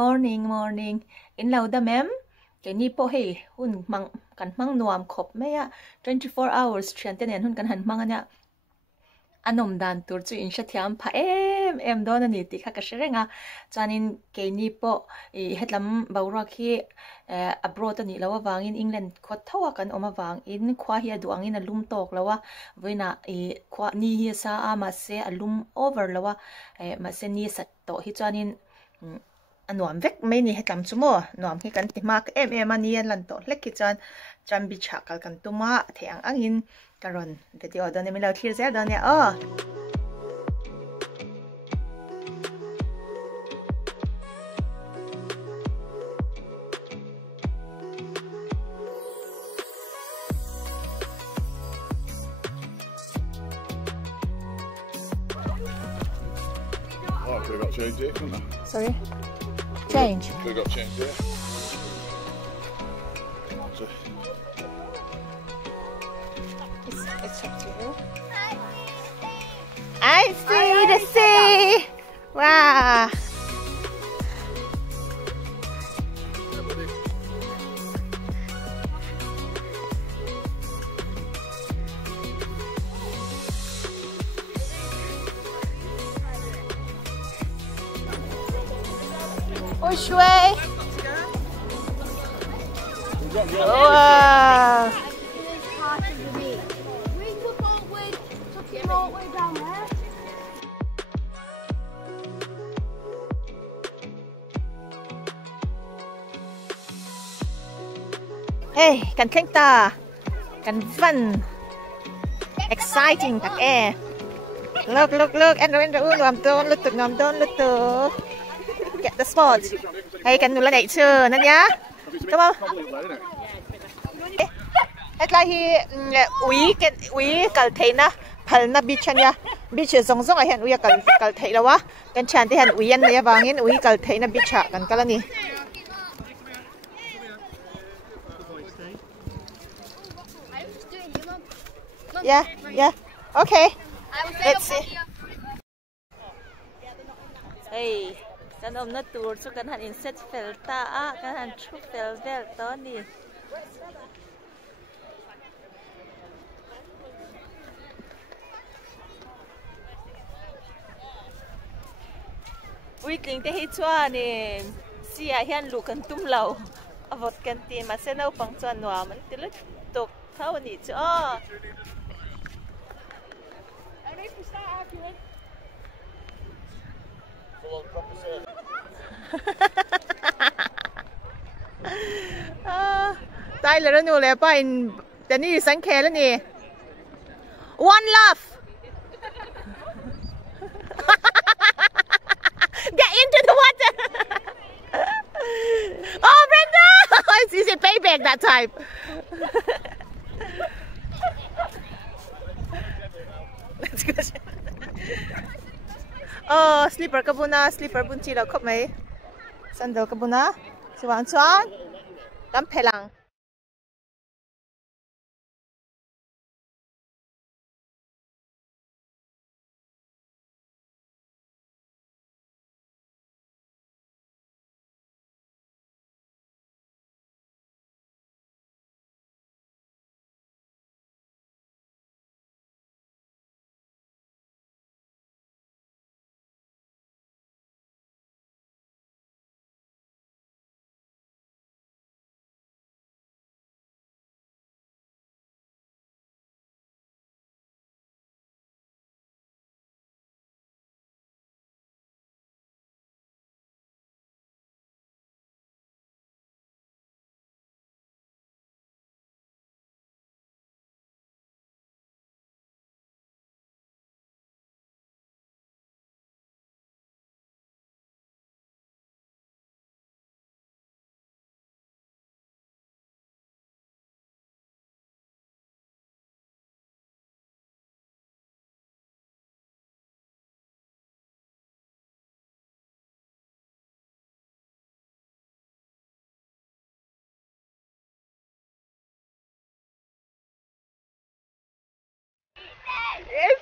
morning. In lauda mem. Kini po hey, hun kan mang nuam kop maya 24 hours chanten hun kan han manganya. Anom dan tur chu in shathiam pha em don ani ti kha ka sherenga chanin kini po hetlam bawra khi abroad ani lawa wangin England khot thawa kan oma wang in khwa hi duangin alum tok lawa voina khwa ni hi sa ama se alum over lawa ma se ni sat to hi chanin anuam vek me ni hetlam chumo nuam hi kan ti mak em ani lan to lekki chan bi chakal kan tuma theang angin karon video don mi lo clear zel don ya oh Oh, could have got changed here, couldn't I? sorry change Could have got changed here. So, it's up to you. I see the sea. Wow. Which way? Wow. Hey, kan keng ta, kan fun, exciting tak Look, and get the spot. Hey, kan nulan eight nan ya. Come on. At like we kal na phal na beach ya. Beach zong zong ayan we kal lawa. Kan chan te han uyan ya wangin we kal na beach kan kalani. Yeah. Okay. Let's see. Hey, kan om na tour so kan han inset felta kan han chu fel vel to ni. We kling te hi chua ni sia hian lu kan tum lau avot kan tin ma se nau pang chuan nuam an tilut tok thau ni chu Tai là nó lẹ pa in tên này sáng khe lên nè. One love. Get into the water. Oh, Brenda! Is it payback that time? Let's go. Oh, slipper ka buna, slipper bunchi lo khop mai. Sandal ka buna. Chuan kam phelang.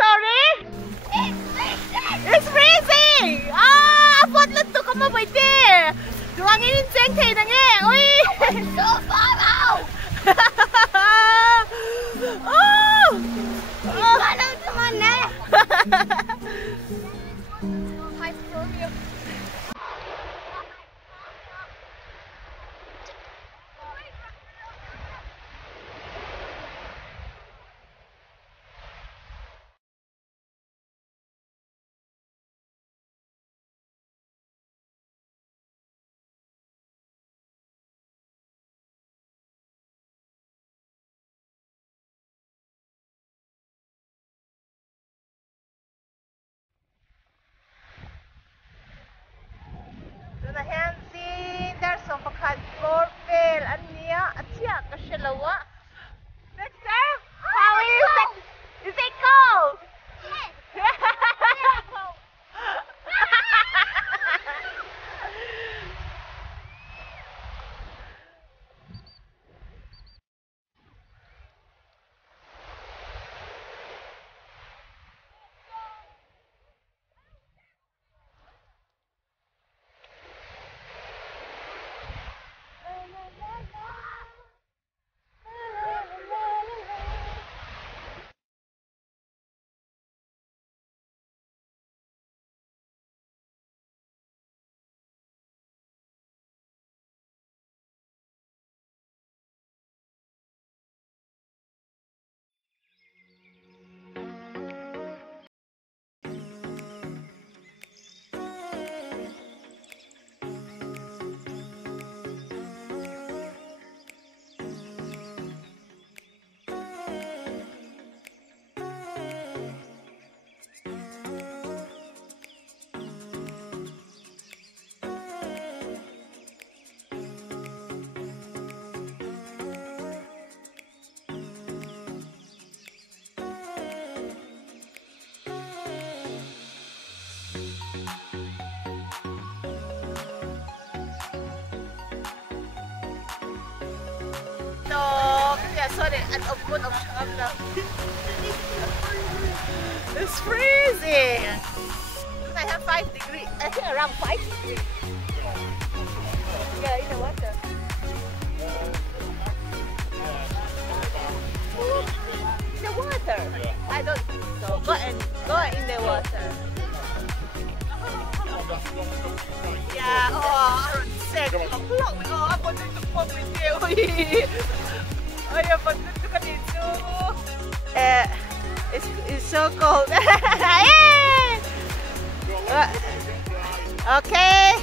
Sorry? It's freezing! Ah! What not to come over there? nghĩ đến chén thì nè nghe. Ui. Số phá đâu. Phá đâu cho mình nè. It's freezing. I have 5 degrees. I think around 5 degrees. Yeah, in the water. In the water? I don't think so. Go in the water. Yeah. Oh, sick. Oh, I'm going to pop with you. Ay, pagpunta ka dito. It's so cold. Okay.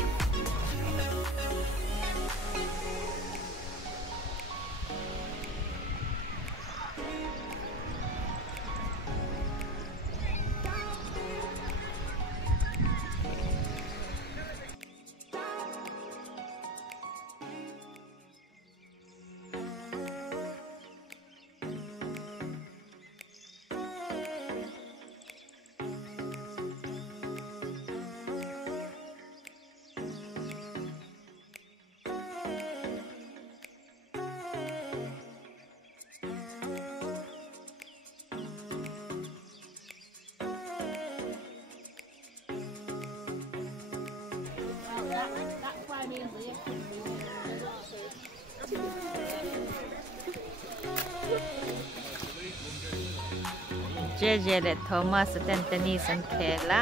JJและโทมัสเตนเตนีสันเคละ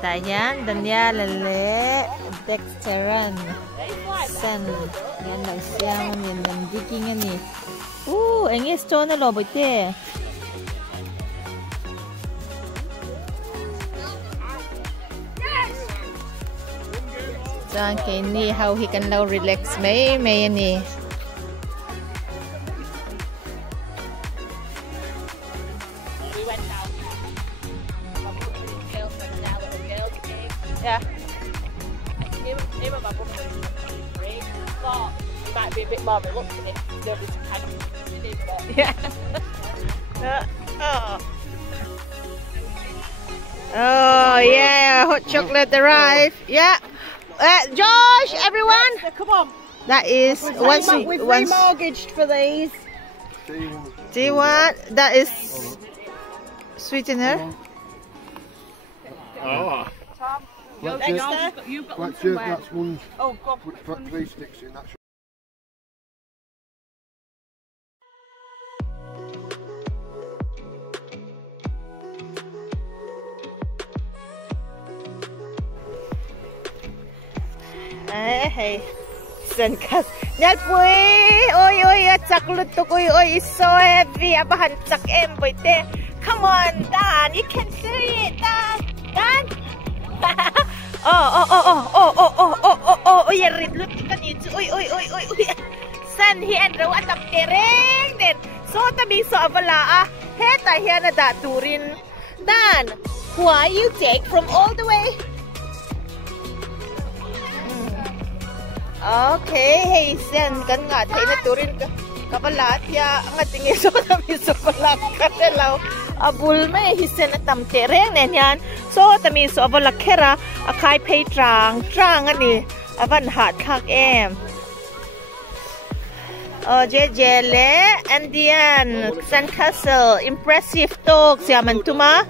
Dayan, Daniel, Le, Dexteran, San, yan lang siya man yan ng digging ani. Ang stone na lo boite. John Kenny, how he can now relax may ani. Yeah. Even my book is great. But it might be a bit more reluctant if there was kind of in it, but yeah. Oh yeah, hot chocolate arrived. Yeah. Josh, everyone. Come on. That is we've remortgaged for these. Do you want? That is sweetener. Oh. You've got one somewhere. That's one. Oh, God. Put 3 sticks in. That's Hey, sandcastle. Nyal pui, oi, chak lutuk, oi, it's so heavy. Abahan chak boite. Come on, Dan, you can do it, Dan. Oh, yeah, read lutuk kan itu. Oi. San hi and raw atam tereng den. So tabi so avala heta hi na da turin. Dan, why you take from all the way? Okay, hey, sen kan nga tayo na turin ka kabalat ya nga tingin so kami so balak kalaw abul may hisen na tamtereng nen yan so tami so balak kera akay pay trang ani avan hat kak jele Andean sandcastle impressive talk siaman tuma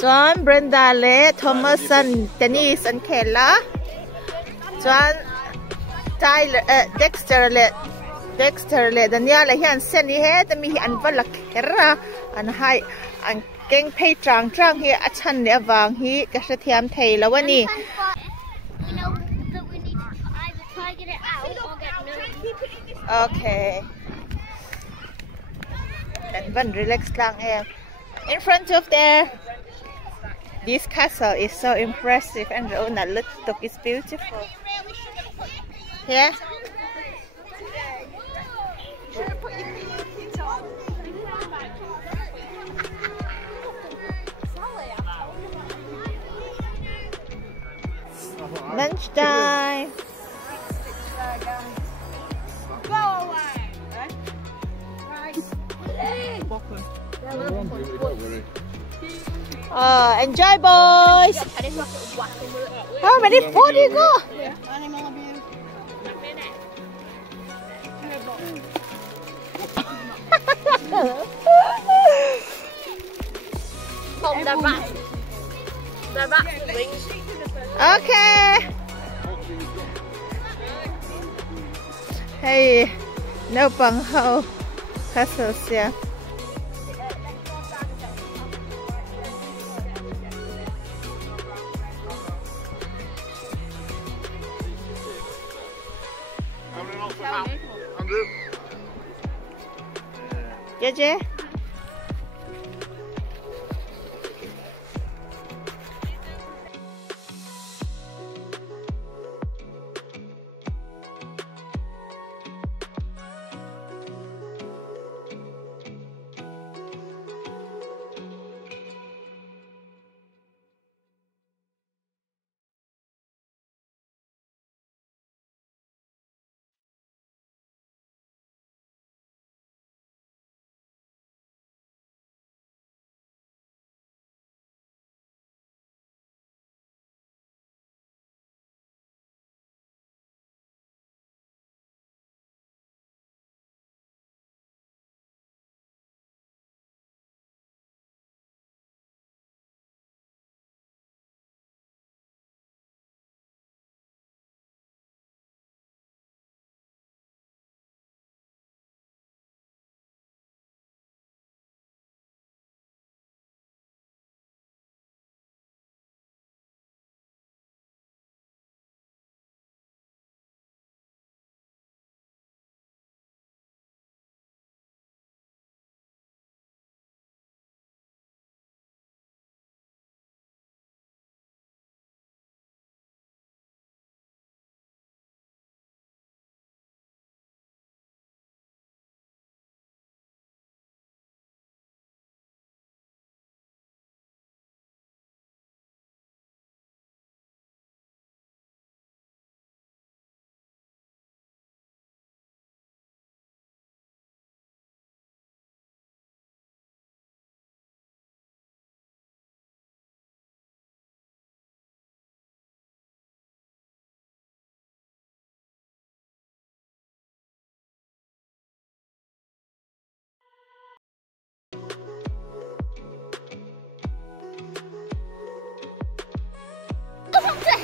John, Brenda, Thomas, Denise, and Kayla. John, Tyler, Dexter, Daniela, here and Sandy here, the me and Valakera, and hi, and Gang Pay Trang here at Sunday Vang, he, Gashatiam Taylor, when he. We know that we need to either try to get it out or get no. Okay. And one relaxed lang here. In front of there. This castle is so impressive and the look is beautiful. Yeah? Lunchtime. Go away. Enjoy, boys. How many food you go? Okay. Hey, no bang ho castles, yeah. Yeah.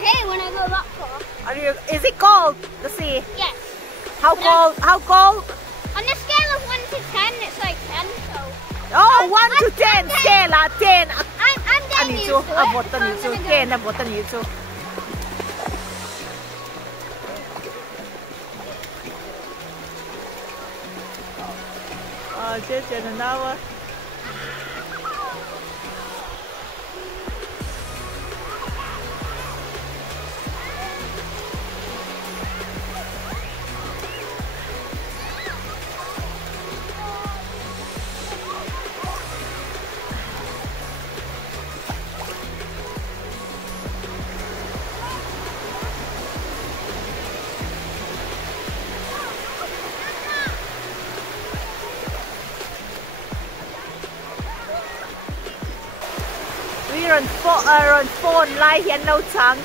here when I go that far. Are you? Is it cold? The sea? Yes. How cold? How cold? On a scale of 1 to 10, it's like 10. So. Oh, 1 to 10. Scale 10. I'm getting used to it. Abotan niyo. 10 abotan niyo. Jeje na nawa. Run phone lai hiền lâu trắng.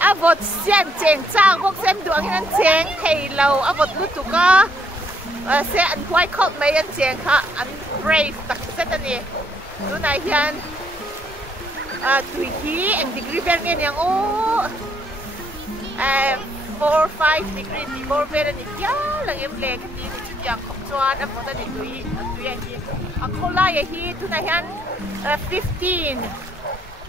Avot sen cheng chang bok sen duang hian cheng thei lo avot lu tu ka se an huai khop mai an cheng kha an brave tak set ani tu nai hian tui hi ang degree ber ngen yang o 4-5 degree ti bor ber ani ya lang em le ka ti ni yang khop chuan avot ani tui hi a khola ya hi tu nai hian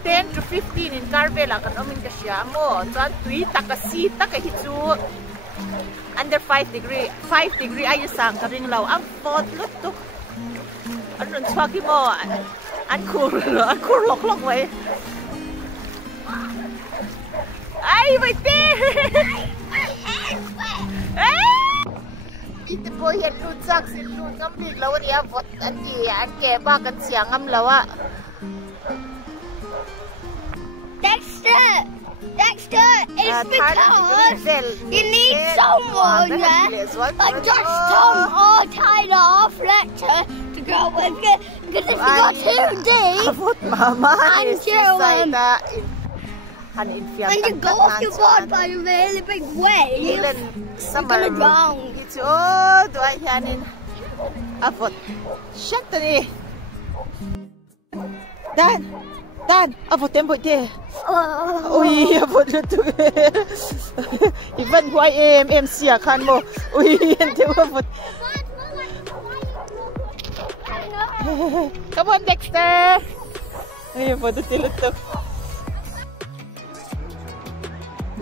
10 to 15 in Carvela kan omin ka siya mo chuan tui taka si taka hi chu under 5 degree ayu sang ka ring lo ang pot lut tu an run chwaki mo an kur lok wai ai wai te ite po hian lu chak sin lu ngam lik lo ni a vot an ti an ke ba kan siang am lawa Dexter, it's because you need someone like just Tom or Tyler or Fletcher to go with it. Because if you got too deep, and you go off your board by a really big wave, you're gonna drown. Do I have in a foot? Shut the Dan, avot tempo te. Ui, avot tu. Even why em sia kan mo. Ui, ente avot. Come on, Dexter. Ay, avot tu lutuk.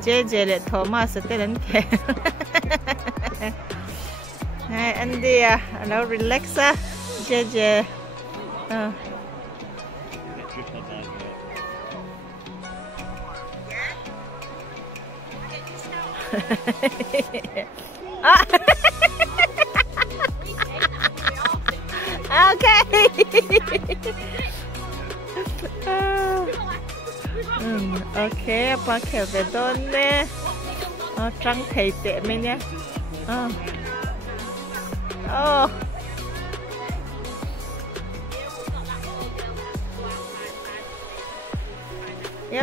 JJ le Thomas telan ke. Hai, Andy now relax JJ. Okay. โอเคปลาเขียวแต่ต้นเนี่ยจังไข่เตะไหมเนี่ยโ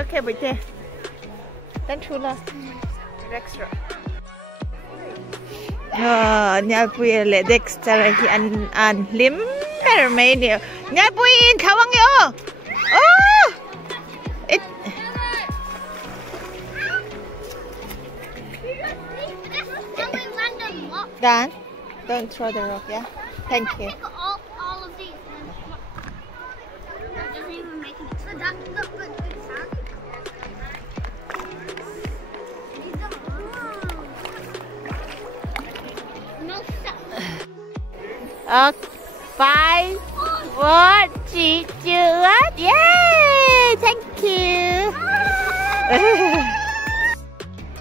อเคไปเจตั้งชุดละเด็กสระเนี่ยปุยเลยเด็กสระที่อันลิมเมอร์เมย์เนี่ยปุยอินเขาวังโยDan, don't throw the rock, yeah? Thank you. All of these. That doesn't even make any sense. That look good sound. No stuff. 5, 4, 3, 2, 1. Yay! Thank you.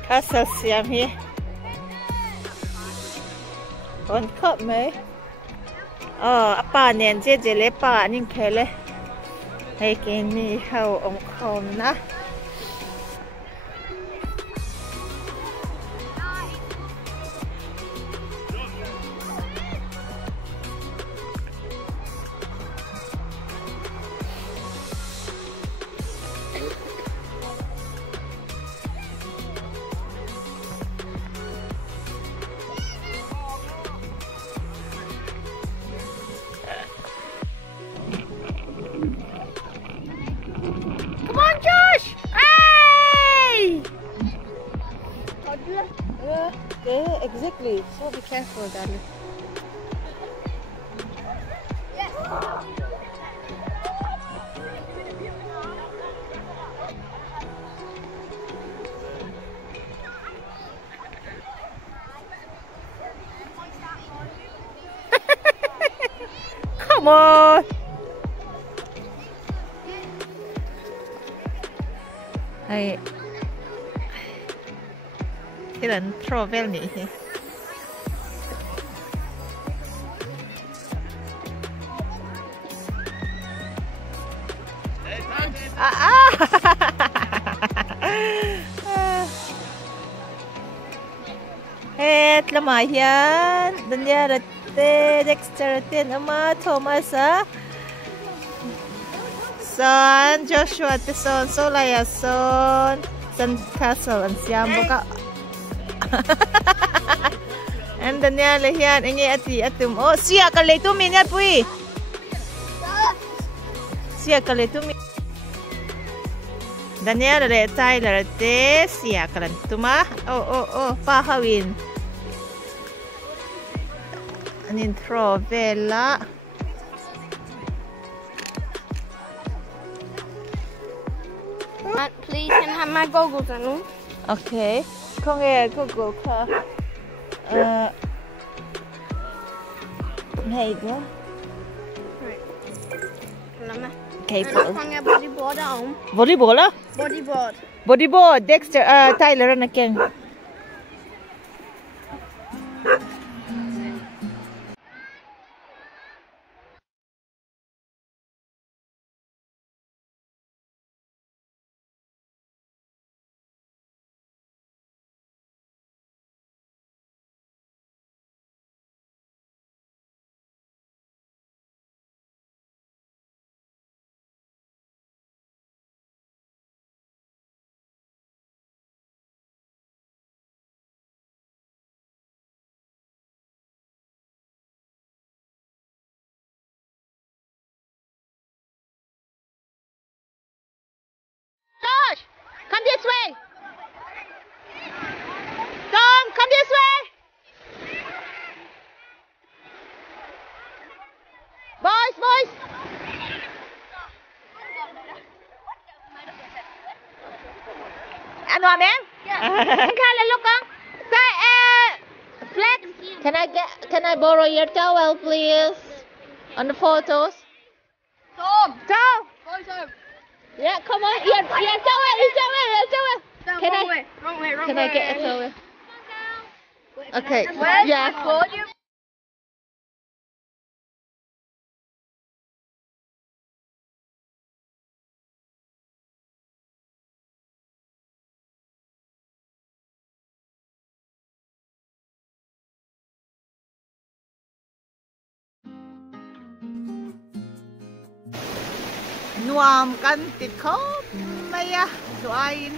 Kasas siam here. Con khớp mấy apa niên chế lẽ pa nhưng kể lẽ hay cái này hậu ông không na Yeah, exactly. So be careful, darling. Yes. Come on. Hey. Ilan travel ni. Het lumayan. Danya rate Dexter tin ama Thomas son Joshua son Solaya son Sun Castle and Siam buka. And Danya lahian ingi ati atum. Oh siya kalay tumin ya pui. Siya kalay tumin. Danya re Tyler te siya kalan tuma. Oh pahawin. Anin trovela. Please, can I have my goggles on? Okay. Con nghe Google ka. Này quá. Cable. Con nghe bodyboard on. Volleyball á? Bodyboard. Bodyboard. Dexter, Tyler na keng. Josh, come this way. Tom, come this way. Boys. Ano amen? Kala look ang. Flex. Can I borrow your towel please? On the photos. Tom. Tom. Yeah, come on. Your towel. Can I get a towel? Okay. Yeah. nuam kan tit khop maya tuain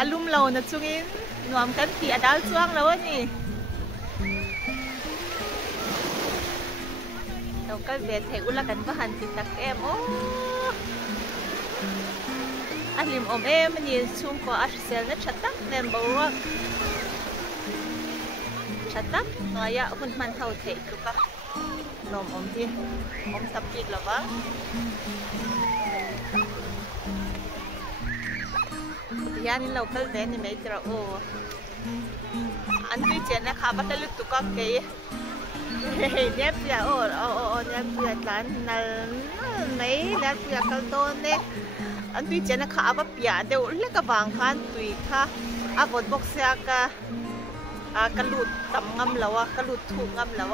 alum lo na chungin nuam kan ti adal chuang lo niเราก็เบียดเทอุลกันว่าหันติดตักเอ็มโอ้อันลิมอมเอ็มมันยืนชุ่มกว่าอัชเซลนั่นชัดตักเนมบัวชัดตักน้อยอะหุ่นมันเท่าเทคือปะนมอมที่อมสับปิดหรอวะยานี่เราก็เล่นนี่ไม่ตระโออันที่เจนนะคะบัตรลุกตุกก็เกยnếp giờ nếp giờ là mấy nếp giờ câu tôn đấy anh tuy chỉ là khá bắp bia đều lấy cái vàng khan tùy kha vốn bốc xe cái lụt tầm ngâm lâu cái lụt thu ngâm lâu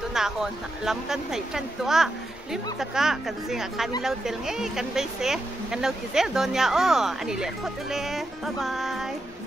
tôi nào hồn lắm cái này chân tua lim tất cả cái gì khan lâu tiền nghe cái bây xe cái lâu thì dễ đồn nhà anh đi lên phốt lên bye bye